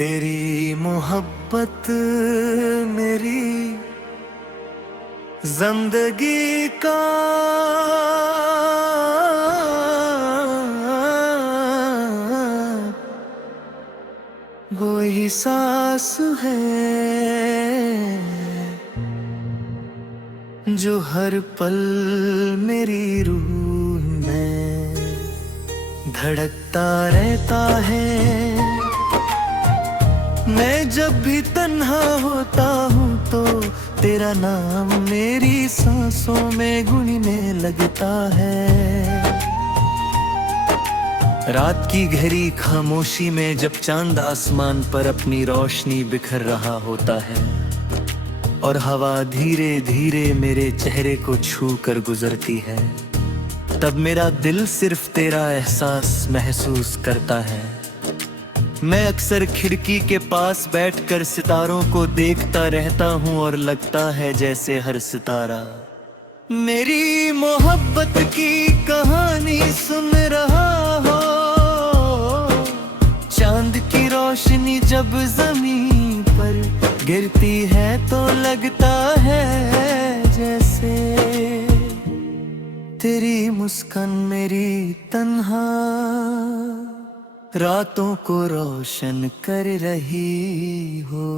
तेरी मोहब्बत मेरी जिंदगी का वो ही सांस है जो हर पल मेरी रूह में धड़कता रहता है। मैं जब भी तन्हा होता हूँ तो तेरा नाम मेरी सांसों में गूंजने लगता है। रात की गहरी खामोशी में जब चांद आसमान पर अपनी रोशनी बिखर रहा होता है और हवा धीरे धीरे मेरे चेहरे को छू कर गुजरती है, तब मेरा दिल सिर्फ तेरा एहसास महसूस करता है। मैं अक्सर खिड़की के पास बैठकर सितारों को देखता रहता हूँ और लगता है जैसे हर सितारा मेरी मोहब्बत की कहानी सुन रहा हो। चांद की रोशनी जब जमीन पर गिरती है तो लगता है जैसे तेरी मुस्कान मेरी तन्हा रातों को रोशन कर रही हो।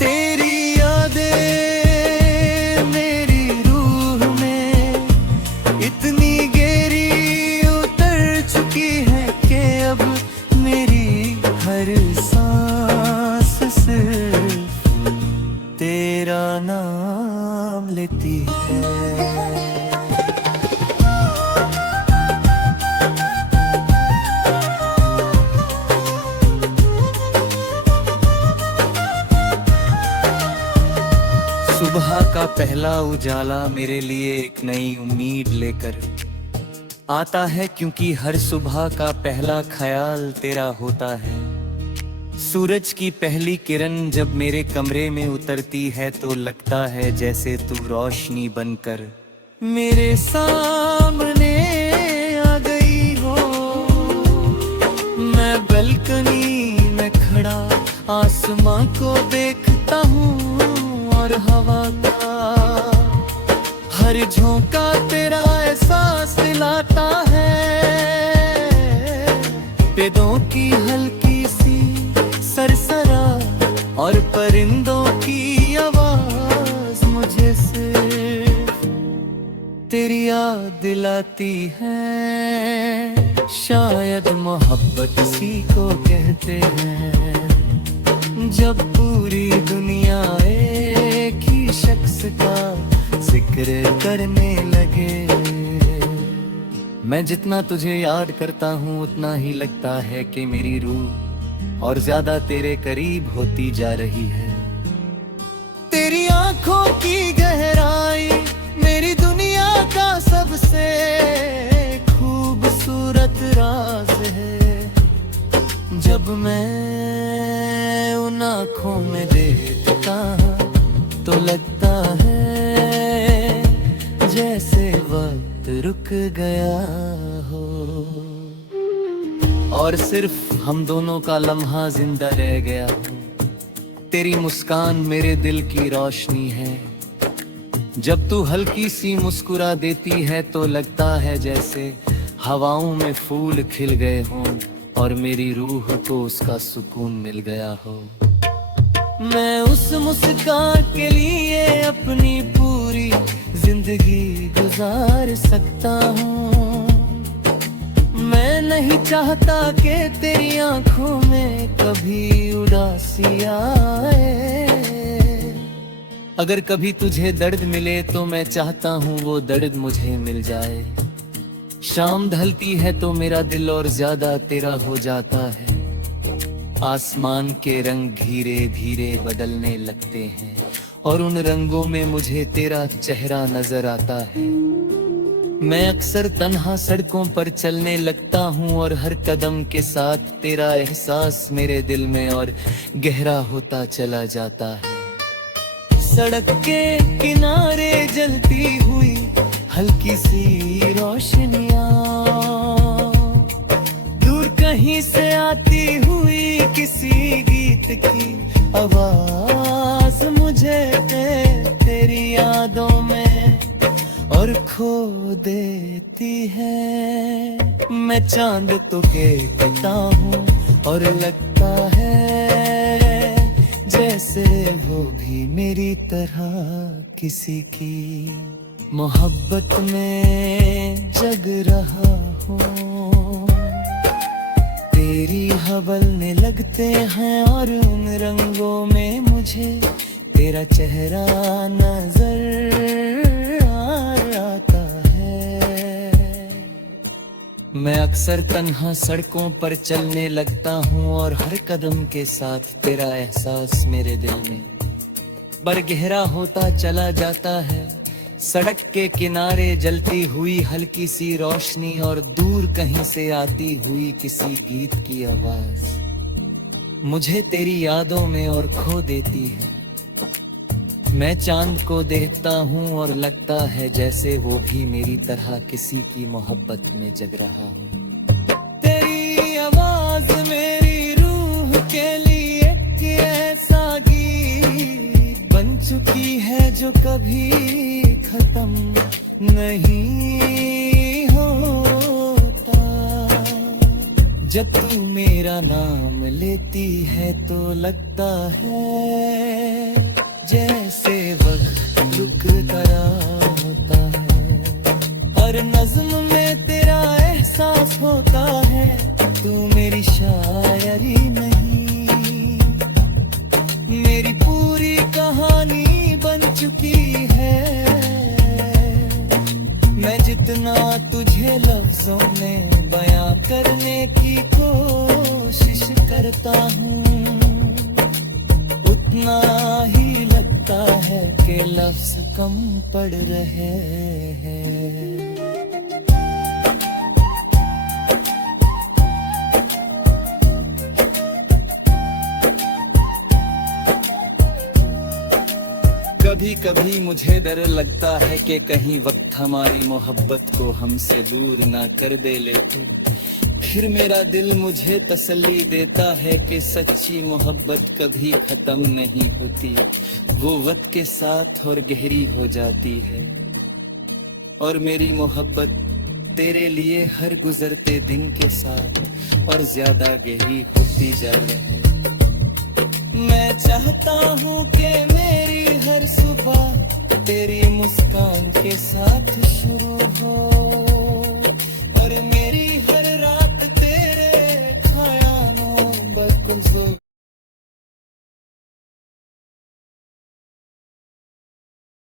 तेरी यादें मेरी रूह में इतनी गहरी उतर चुकी है कि अब मेरी हर सांस सिर्फ तेरा नाम लेती है। सुबह का पहला उजाला मेरे लिए एक नई उम्मीद लेकर आता है, क्योंकि हर सुबह का पहला ख्याल तेरा होता है। सूरज की पहली किरण जब मेरे कमरे में उतरती है तो लगता है जैसे तू रोशनी बनकर मेरे सामने आ गई हो। मैं बालकनी में खड़ा आसमां को देखता हूँ और हवा का हर झोंका तेरा एहसास दिलाता है। पेड़ों की हल्की सी सरसरा और परिंदों की आवाज मुझे सिर्फ तेरी याद दिलाती है। शायद मोहब्बत इसी को कहते हैं जब पूरी दुनिया एक ही शख्स का जिक्र करने लगे। मैं जितना तुझे याद करता हूँ उतना ही लगता है कि मेरी रूह और ज्यादा तेरे करीब होती जा रही है। तेरी आंखों की गहराई मेरी दुनिया का सबसे खूबसूरत राज है। जब मैं उन आंखों में देखता तो लगता है जैसे वक्त रुक गया हो और सिर्फ हम दोनों का लम्हा जिंदा रह गया हो। तेरी मुस्कान मेरे दिल की रोशनी है। जब तू हल्की सी मुस्कुरा देती है तो लगता है जैसे हवाओं में फूल खिल गए हों और मेरी रूह को उसका सुकून मिल गया हो। मैं उस मुस्कान के लिए अपनी पूरी जिंदगी गुजार सकता हूँ। मैं नहीं चाहता कि तेरी आंखों में कभी उदासी आए। अगर कभी तुझे दर्द मिले तो मैं चाहता हूँ वो दर्द मुझे मिल जाए। शाम ढलती है तो मेरा दिल और ज्यादा तेरा हो जाता है। आसमान के रंग धीरे धीरे बदलने लगते हैं और उन रंगों में मुझे तेरा चेहरा नजर आता है। मैं अक्सर तन्हा सड़कों पर चलने लगता हूँ और हर कदम के साथ तेरा एहसास मेरे दिल में और गहरा होता चला जाता है। सड़क के किनारे जलती हुई हल्की सी रोशनियां दूर कहीं से आती हुई किसी गीत की आवाज मुझे तेरी यादों में और खो देती है। मैं चांद तो देखता हूँ और लगता है जैसे वो भी मेरी तरह किसी की मोहब्बत में जग रहा हूँ। तेरी हवलने लगते हैं और उन रंगों में मुझे तेरा चेहरा नजर आता है। मैं अक्सर तन्हा सड़कों पर चलने लगता हूँ और हर कदम के साथ तेरा एहसास मेरे दिल में बर गहरा होता चला जाता है। सड़क के किनारे जलती हुई हल्की सी रोशनी और दूर कहीं से आती हुई किसी गीत की आवाज मुझे तेरी यादों में और खो देती है। मैं चांद को देखता हूँ और लगता है जैसे वो भी मेरी तरह किसी की मोहब्बत में जग रहा हो। तेरी आवाज मेरी रूह के लिए एक ऐसा गीत बन चुकी है जो कभी खत्म नहीं होता। जब तू मेरा नाम लेती है तो लगता है जैसे वक्त रुक गया होता है। हर नज्म में तेरा एहसास होता है। तू मेरी शायरी नहीं मेरी पूरी कहानी बन चुकी है। मैं जितना तुझे लफ्जों में बयां करने की कोशिश करता हूँ उतना ही लगता है कि लफ्ज कम पड़ रहे हैं। कभी कभी मुझे डर लगता है कि कहीं वक्त हमारी मोहब्बत को हमसे दूर ना कर दे लेते। फिर मेरा दिल मुझे तसल्ली देता है कि सच्ची मोहब्बत कभी खत्म नहीं होती। वो वक्त के साथ और गहरी हो जाती है और मेरी मोहब्बत तेरे लिए हर गुजरते दिन के साथ और ज्यादा गहरी होती जा रही है। मैं चाहता हूँ कि मेरी हर सुबह तेरी मुस्कान के साथ शुरू हो और मेरी हर रात तेरे ख्यालों पर गुजरे।